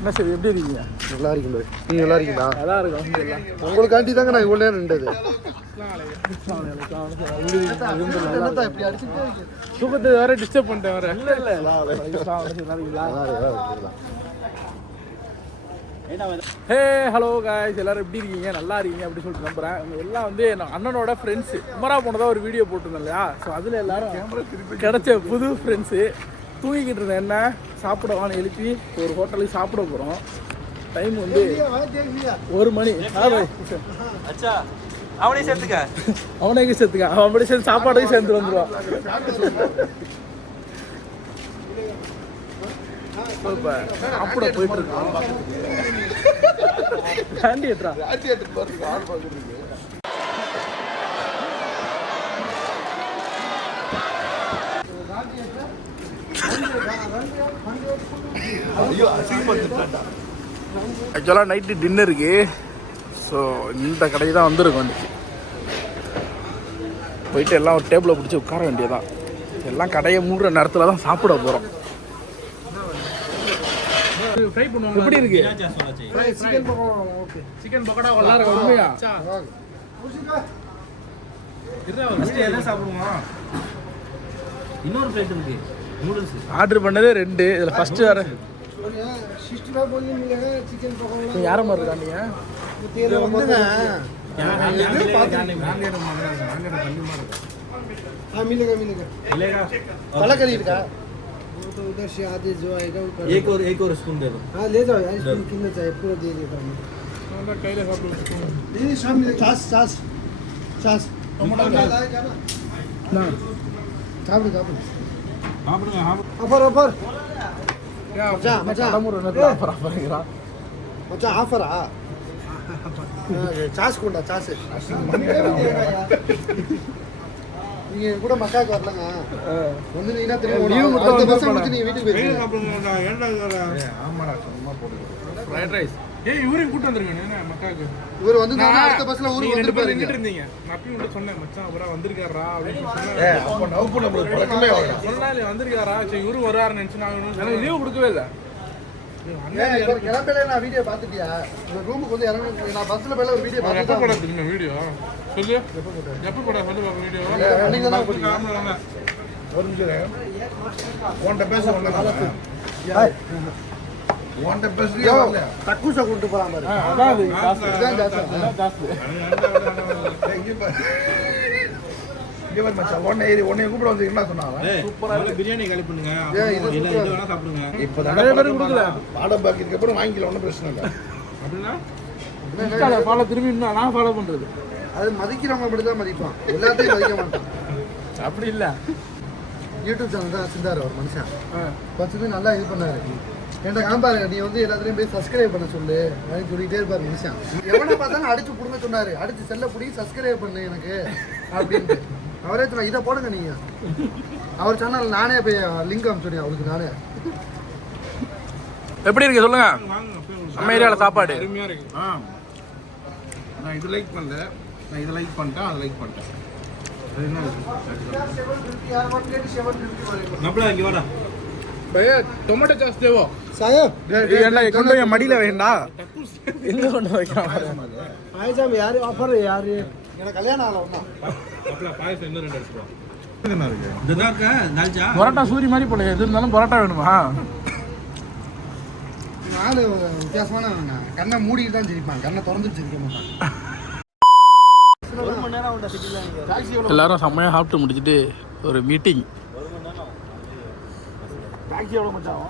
என்ன சரி எப்படி இருக்கீங்க? நல்லா இருக்கீங்க நீங்க நல்லா இருக்கீங்களா நல்லா இருக்கும் உங்களுக்காண்டி தாங்க நான் இவ்வளோ நேரம் நின்றது. என்னத்தா இப்படி அடிச்சுட்டே இருக்கீங்க? தூக்கத்தை வேற டிஸ்டர்ப் பண்ணிட்டேன் வேற. இல்ல இல்ல. ஹே ஹலோ காய்ஸ் எல்லாரும் எப்படி இருக்கீங்க? நல்லா இருக்கீங்க அப்படி சொல்லிட்டு நம்புறேன். இவங்க எல்லாம் வந்து நான் அண்ணனோட ஃப்ரெண்ட்ஸு குமரா போனதா ஒரு வீடியோ போட்டிருந்தேன் இல்லையா? ஸோ அதில் எல்லாரும் கிடைச்ச புது ஃப்ரெண்ட்ஸு தூங்கிக்கிட்டு இருந்தேன். என்ன? சாப்பிட வான்னு எழுப்பி ஒரு ஹோட்டலுக்கு சாப்பிட போகிறோம் டைம் வந்து ஒரு மணி. அவனையும் சேர்த்துக்க. அவனே எங்கே சேர்த்துக்க. அவன் அப்படி சேர்ந்து சாப்பாடையும் சேர்ந்து வந்துடுவான் சாப்பிட போயிட்டு இருக்கோம் கேண்டியேட்ரா ஆக்சுவலாக நைட்டு டின்னருக்கு ஸோ இந்த கடைக்கு தான் வந்திருக்கோம் இன்னைக்கு. போயிட்டு எல்லாம் ஒரு டேபிளை பிடிச்சி உட்கார வேண்டியதான் எல்லாம் கடையை மூடுற நேரத்தில் தான் சாப்பிட போகிறோம் ஃப்ரை பண்ணுவாங்க எப்படி இருக்கு? Chicken pakoda okay chicken pakoda நல்லா இருக்கு உண்மையா இன்னொரு பிளேட் இருக்கு. ஆர்டர் பண்ணது ரெண்டு இதில் ஃபர்ஸ்ட் வேற சிக்ஸ்டி ஃபைவ் போலி சிக்கன் பக்கோடா நீ யார மாதிரி இருக்கா நீங்க இது வந்துங்க हाँ मिलेगा मिलेगा मिलेगा काला करी का वो तो उधर से आधे जो आएगा वो कर एक और एक और स्पून दे दो हाँ ले जाओ यार इसको कितना चाहिए पूरा दे देता हूँ கையில் சாப்பிடுவோம் नहीं शाम में छाछ छाछ छाछ நான் சாப்பிடு சாப்பிடு சாப்பிடுங்க ஆஃபர் ஆஃபர் மச்சான், மச்சான். கடமுறை என்னத்துல ஆஃபர் மச்சான் ஆஃபரா சாஸ் கொண்டா சாஸ் நீங்க என் கூட மக்காவுக்கு வரலங்க வந்து நீங்க தெரியும் Leave மட்டும் அடுத்த வந்து பஸ் ஃப்ரைட் ரைஸ் ஏய் இவரையும் கூட்டு வந்திருக்கேன் என்ன மக்காக்கு இவர் வந்து அடுத்த பஸ்ல ஊருக்கு நீங்க ரெண்டு வந்துருப்பாரு நின்னுட்டு இருந்தீங்க. நான் அப்பயும் கூட சொன்னேன் மச்சான் அப்புறம் வந்திருக்காரா அப்படின்னு சொன்னேன். சொன்னாலே வந்திருக்காரா? சரி இவரும் வருவாருன்னு நினைச்சு நான் எனக்கு லீவு கொடுக்கவே இல்லை. கிளம்பல நான் வீடியோ பார்த்துட்டியா? இந்த ரூமுக்கு வந்து இறங்க நான் பஸ்ல போய் ஒரு வீடியோ எப்போ படம் திரும்ப வீடியோ சொல்லு. எப்போ சொல்லு பாப்பா வீடியோ நீங்க தான் போட்டீங்க. ஒரு நிமிஷம் உன்கிட்ட பேச வரல வரல தக்குசா கொண்டு பாரு. டேய், இங்க பாரு. பாரு மச்சான், உன்னை ஏறி- உன்னைய கூப்பிட வந்து என்ன சொன்னாங்க? சூப்பரா பிரியாணி காலி பண்ணுங்க ஏன் இது இல்ல சூப்பரா இது வேணா சாப்பிடுங்க. இப்பதானே நிறைய கொடுக்கல. அப்புறம் வாங்கிக்கலாம் ஒன்றும் பிரச்சனை இல்லை. அப்படின்னா? ஃபாலோ திரும்பி இன்னும் நான் ஃபாலோ பண்றது. அது மதிக்கிறவங்க அப்படி தான் மதிப்பான். எல்லாத்தையும் மதிக்க மாட்டான். அப்படி இல்ல. யூடியூப் சேனல் தான் வச்சிருந்தாரு ஒரு மனுஷன். வச்சுட்டு நல்லா இது பண்ணாரு. என்கிட்ட காம்பாரு நீ வந்து எல்லாத்துலயும் போய் சப்ஸ்கிரைப் பண்ண சொல்லு அப்படின்னு சொல்லிட்டே இருப்பாரு மனுஷன் எவனை பார்த்தாலும் அடிச்சு புடுங்க சொன்னாரு. அடிச்சு செல்ல புடி சப்ஸ்கிரைப் பண்ணு எனக்கு அப்படின்ட்டு. அவரே சொன்னா இதை போடுங்க நீங்க. அவர் சேனல் நானே போய் லிங்க் அனுப்பிச்சுடுறேன் அவருக்கு நானே. எப்படி இருக்கு சொல்லுங்க? நம்ம சாப்பாடு. அருமையா இருக்கு. ஆ. நான் இது லைக் பண்ணல. நான் இதை லைக் பண்ணிட்டேன் அதை லைக் பண்ணிட்டேன். அது என்ன? நப்பலா இங்க வாடா. கொண்டு போய் மடியில வைண்டா எங்க கொண்டு வைக்கலாம் ஆயிஷாம் யாரு? ஆஃபர் யாரு? எனக்கு கல்யாணம் ஆகல பாயசம் இன்னும் ரெண்டு பரோட்டா சூரி மாதிரி போல எது இருந்தாலும் பரோட்டா வேணுமா? நாலு வித்தியாசமான கண்ணை மூடிட்டு தான் சிரிப்பான். கண்ணை திறந்துட்டு சிரிக்க மாட்டான். எல்லாரும் செம்மையாக சாப்பிட்டு முடிச்சுட்டு ஒரு மீட்டிங் ஒரு மணி நேரம் ஆகும் டாக்ஸி எவ்வளோ மச்சான்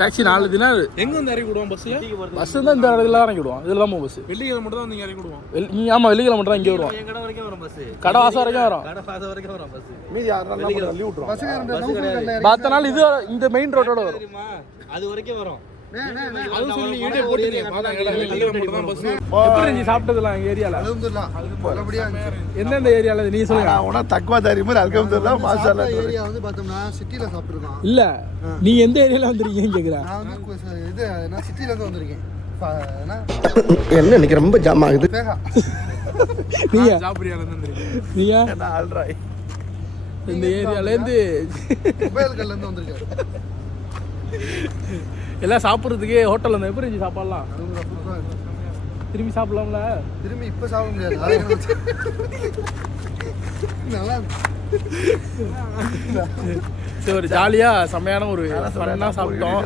டாக்ஸி நாலு தினம் எங்க வந்து இறக்கி விடுவோம் பஸ்ல பஸ் தான் இந்த இடத்துல இறங்கி விடுவோம் இதில் தான் பஸ் வெள்ளிக்கிழமை மட்டும் தான் நீங்க இறக்கி விடுவோம் வெள்ளி நீ ஆமாம் வெள்ளிக்கிழமை மட்டும் தான் இங்கே வருவோம் கடை வரைக்கும் வரும் பஸ் கடை வாசம் வரைக்கும் வரும். கடை வரைக்கும் வரும் பஸ் மீதி ஆறு நாள் லீவ் விட்டுருவோம் பசங்க பஸ் கிடையாது. மற்ற நாள் இது இந்த மெயின் ரோட்டோட வரும். தெரியுமா? அது வரைக்கும் வரும். சாப்பிட்டதுலாம் இருந்துச்சு எந்தெந்த ஏரியாவில் நீ சொல்லுங்க. நான் உனா தக்குவா தாரி மாதிரி அல்கம்துல்லா மாஷால்லா ஏரியா வந்து பார்த்தோம்னா சிட்டில சாப்பிட்டுருக்கோம் இல்லை. நீ எந்த ஏரியாவில் வந்துருக்கீங்கன்னு கேட்குறேன் நான் வந்து இது நான் சிட்டில இருந்து வந்திருக்கேன். ப- என்ன? என்ன இன்னைக்கு ரொம்ப ஜாம் ஆகுது. பேகா. நீயா சாப்பிடுறியால இருந்து நீயா என்ன ஆள்றாய் இந்த ஏரியாலேருந்து மொபைல் கல்ல இருந்து வந்திருக்காரு. எல்லாம் சாப்பிட்றதுக்கே ஹோட்டலில் வந்து எப்படி இருந்துச்சு சாப்பாடுலாம்? திரும்பி சாப்பிடலாம்ல? திரும்பி இப்ப சாப்பிட முடியாது. நல்லா. சரி ஒரு ஜாலியாக செம்மையான ஒரு ஃபன்னாக சாப்பிட்டோம்.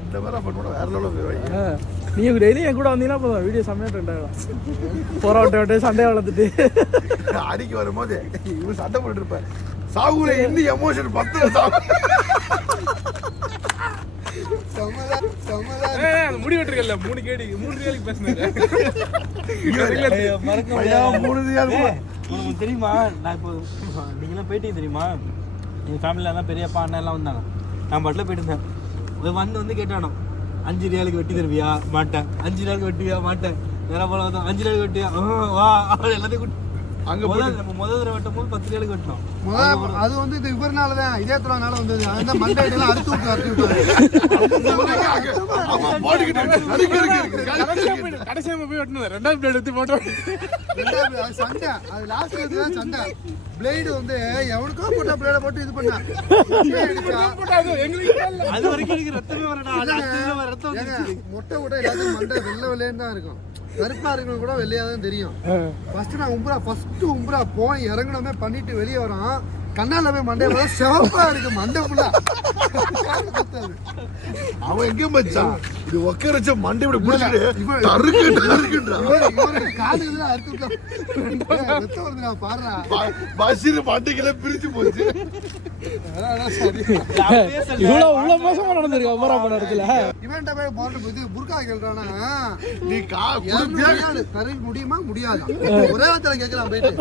இந்த மாதிரி பண்ணோட வேற லெவலில் போயிடுவாங்க ஆ, நீங்க டெய்லி என் கூட வந்தீங்கன்னா போதும். வீடியோ செம்மையாக ட்ரெண்ட் ஆகும் போராட்ட விட்டு சண்டை வளர்த்துட்டு. அடிக்க வரும்போது இவன் சண்டை போட்டு இருப்பேன் சாகுல இன்னும் எமோஷன் பத்து சாகு. முடி வெட்டுறீங்கல்ல மூணு கேடி மூணு கேடிக்கு பேசினாரு பையா மூணு தெரியுமா? நான் இப்போ நீங்களாம் போயிட்டீங்க தெரியுமா? எங்கள் ஃபேமிலியில் எல்லாம் பெரியப்பா அண்ணன் எல்லாம் வந்தாங்க. நான் பாட்டில் போயிட்டு இருந்தேன். வந்து வந்து கேட்டானோ அஞ்சு ரியாலுக்கு வெட்டி தருவியா? மாட்டேன். அஞ்சு ரியாலுக்கு வெட்டுவியா? மாட்டேன். நேரம் போல வந்தோம் அஞ்சு ரியாலுக்கு வெட்டியா ஆ, வா. எல்லாத்தையும் அங்க முதல்ல நம்ம முதல் தடவை வெட்டும் போது பத்து ரியாலுக்கு வெட்டினோம் முதல்ல அது வந்து இது இவர்னாலதான் இதே துறானால வந்தது? அந்த மண்டை எல்லாம் அறுத்து விட்டு அறுத்து விட்டாரு அவன் போட்டுக்கிட்டு நடிக்கிறதுக்கு இருக்கு. கடைசியா போய் வெட்டினது ரெண்டாவது பிளேட் எடுத்து போட்டோம். ரெண்டாவது அது சண்டை. அது லாஸ்ட் தான் சண்டை. பிளேடு வந்து எவனுக்கோ போட்ட பிளேட போட்டு இது பண்ணா. அது வரைக்கும் எனக்கு ரத்தமே வரடா ரத்தம் முட்டை கூட எல்லாத்தையும் மண்டை வெள்ளை வெள்ளைன்னு தான் இருக்கும். கருப்பா இருக்கணும் கூட வெள்ளையா தான் தெரியும் ஃபர்ஸ்ட் நான் உம்பரா ஃபர்ஸ்ட் உம்பரா போய் இறங்கணுமே பண்ணிட்டு வெளியே வரோம் கண்ணால போய் மண்டை வர சிவப்பா இருக்கு மண்டை ஃபுல்லா அவன் எங்க மச்சான் இது உட்கார வச்ச மண்டை இப்படி பிடிச்சிட்டு இவன் தருக்கு தருக்குன்றான் இவரு இவரு காது இதுல அறுத்து விட்டா ஏய், ரத்தம் வருதுடா பாடுறா. ப- பஷீர் மண்டைக்குள்ள பிரிச்சு போச்சு. அதான், அதான் சரி அப்படியே சொல்ல. இவ்வளோ இவ்வளோ மோசமாக நடந்திருக்கு அமரா பண்ண இடத்துல இவன்ட்ட போய் போட்டு இது புர்கா கேள்றானா? நீ கா முடியாது தர முடியுமா? முடியாது? ஒரே வார்த்தையில கேட்கலாம் போயிட்டு.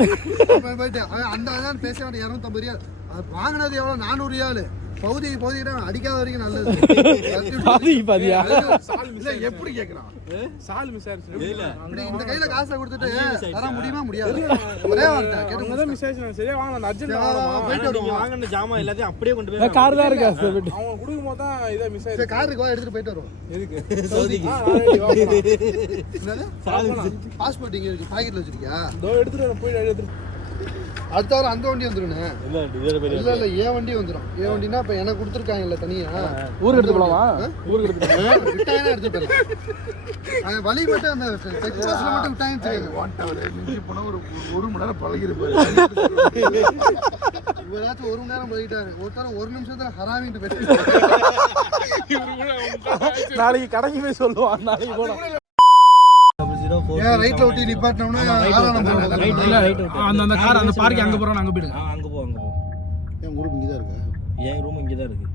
போயிட்டு. அந்த பேச வேண்டிய இரநூத்தம்பது ரியால். அது வாங்கினது எவ்வளவு? நானூறு ரியால். பகுதி பகுதிக்கிட்ட அடிக்காத வரைக்கும் நல்லது. பாதி பாதியா? இல்ல எப்படி கேக்குறான் சால் மிஸ் ஆயிடுச்சு. இப்படி இந்த கையில காசை கொடுத்துட்டு தர முடியுமா முடியாது? ஒரே வார்த்தை கேட்டு மிஸ் ஆயிடுச்சு சரியா வாங்க அந்த அர்ஜென்ட் போயிட்டு வாங்கின ஜாமான் எல்லாத்தையும் அப்படியே கொண்டு போய் கார் தான் இருக்கா சார் அவங்க கொடுக்கும் போது தான் இதை மிஸ் சரி ஆயிடுச்சு. காருக்கு வா எடுத்துட்டு போயிட்டு வருவோம். எதுக்கு? சவுதிக்கு. பாஸ்போர்ட் இங்க இருக்கு பாக்கெட்ல வச்சிருக்கியா? இதோ எடுத்துட்டு வரேன், போய் எடுத்துட்டு அடுத்த வாரம் அந்த வண்டி வந்துருண்ணே இல்ல இல்ல இல்ல ஏன் வண்டி வந்துரும்? ஏன் வண்டினா இப்ப எனக்கு கொடுத்துருக்காங்கல்ல தனியா. ஊருக்கு எடுத்து போலாமா? ஊருக்கு எடுத்து விட்டாங்கன்னா எடுத்து போயிடலாம். வழி மட்டும் அந்த செக் போஸ்ட்ல மட்டும் ஹவர் மிஞ்சி போனா ஒரு ஒரு மணி நேரம் பழகிருப்பாரு இவராச்சும் ஒரு மணி நேரம் போயிட்டாரு ஒருத்தரம் ஒரு நிமிஷத்துல ஹராமிட்டு போயிட்டு நாளைக்கு கடைக்கு போய் சொல்லுவான் நாளைக்கு போனோம் ஏன் ரைட்ல ஒட்டி நிப்பாட்டினோம்னா அந்த அந்த கார் அந்த பார்க் அங்க போறோம் அங்க போயிடுங்க. அங்க போ அங்க போ. என் குரூப் இங்கே தான் இருக்கு? என் ரூம் இங்கே தான் இருக்கு.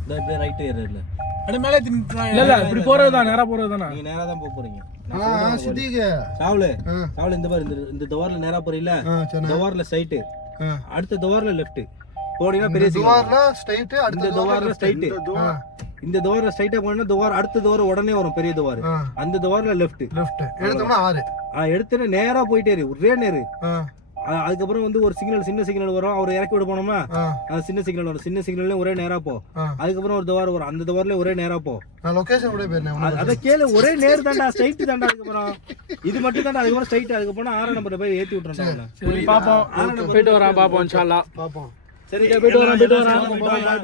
இந்த இப்படியே ரைட் ஏறல மேலே தின்னு இல்ல இல்ல இப்படி போறது தான் நேரா போறது தானே? நீங்க நேரா தான் போக போறீங்க. சாவல. சாவல இந்த மாதிரி இந்த இந்த துவாரில் நேரா சரிண்ணா துவாரில் ஸ்ட்ரைட்டு ஆ. அடுத்த துவாரில் லெஃப்ட் போனீங்கன்னா பெரிய துவார்ல ஸ்ட்ரைட் இந்த அடுத்த துவாரில் இந்த துவாரில் ஸ்ட்ரைட்டா போனீங்கன்னா துவார் அடுத்த துவாரம் உடனே வரும் பெரிய துவார் அந்த துவாரில் லெஃப்ட் லெஃப்ட் எடுத்தோம்னா ஆறு. எடுத்துட்டு நேரா போயிட்டே இரு. ஒரே நேரு. அதுக்கப்புறம் வந்து ஒரு சிக்னல் சின்ன சிக்னல் வரும். அவர் இறக்கி விட போனோம்னா அது சின்ன சிக்னல் வரும். சின்ன சிக்னல்ல ஒரே நேரா போ. அதுக்கப்புறம் ஒரு துவாரம் வரும். அந்த துவாரில் ஒரே நேரா போ. நான் லொகேஷன் கூட போயிருந்தேன் அத கேளு. ஒரே நேர் தாண்டா ஸ்ட்ரைட் தாண்டா அதுக்கப்புறம். இது மட்டும் தாண்டா அதுக்கப்புறம் ஸ்ட்ரைட் அதுக்கப்புறம் ஆறாம் நம்பர் போய் ஏத்தி விட்டுறேன் சரி பாப்போம். போயிட்டு வரேன் பாப்போம் இன்ஷால்லா பார்ப்போம் சரி போயிட்டு வரேன் போயிட்டு வரேன் பாப்போம் பாய் நான்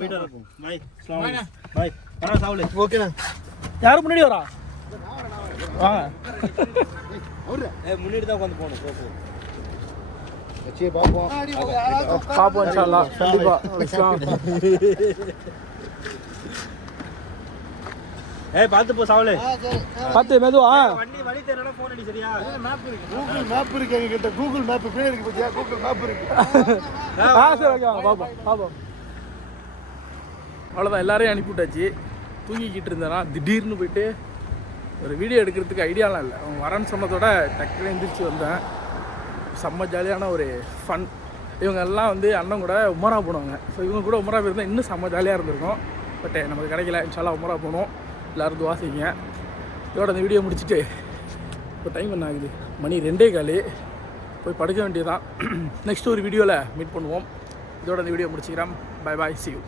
போயிட்டு வரேன் பாய் பாய் பாய். வரேன் சாவுலே. ஓகேண்ணா யாரு முன்னாடி வரா? வாங்க. முன்னாடி தான் உட்காந்து போகணும். போ போ. வச்சு பார்ப்போம் யாராச்சும் பாப்போம் இன்ஷால்லா கண்டிப்பா. ஏய் பார்த்து போ சாவுலே. பார்த்து மெதுவா. வண்டி வழி தெரியல ஃபோன் அடி சரியா? கூகுள் மேப் இருக்கு. எங்க கிட்ட கூகுள் மேப் பின்னாடி இருக்கு பாத்தியா? கூகுள் மேப் இருக்கு. ஆ சரி ஓகே வாங்க பாப்போம் பாப்போம். அவ்வளோதான் எல்லாரையும் அனுப்பி விட்டாச்சு தூங்கிக்கிட்டு இருந்தேனா திடீர்னு போயிட்டு ஒரு வீடியோ எடுக்கிறதுக்கு ஐடியாலாம் இல்லை. அவன் வரேன்னு சொன்னதோட டக்குனு எந்திரிச்சு வந்தேன். செம்ம ஜாலியான ஒரு ஃபன் இவங்க எல்லாம் வந்து அண்ணன் கூட உமரா போனவங்க. ஸோ இவங்க கூட உமரா போயிருந்தா இன்னும் செம்ம ஜாலியாக இருந்திருக்கும். பட் நமக்கு கிடைக்கல. இன்ஷால்லா உமரா போனோம். எல்லோரும் துவா செய்யுங்க இதோட அந்த வீடியோ முடிச்சுட்டு இப்போ டைம் என்ன ஆகுது? மணி ரெண்டே காலி. போய் படுக்க வேண்டியதான் நெக்ஸ்ட் ஒரு வீடியோவில் மீட் பண்ணுவோம். இதோட அந்த வீடியோ முடிச்சுக்கிறேன். Bye bye C you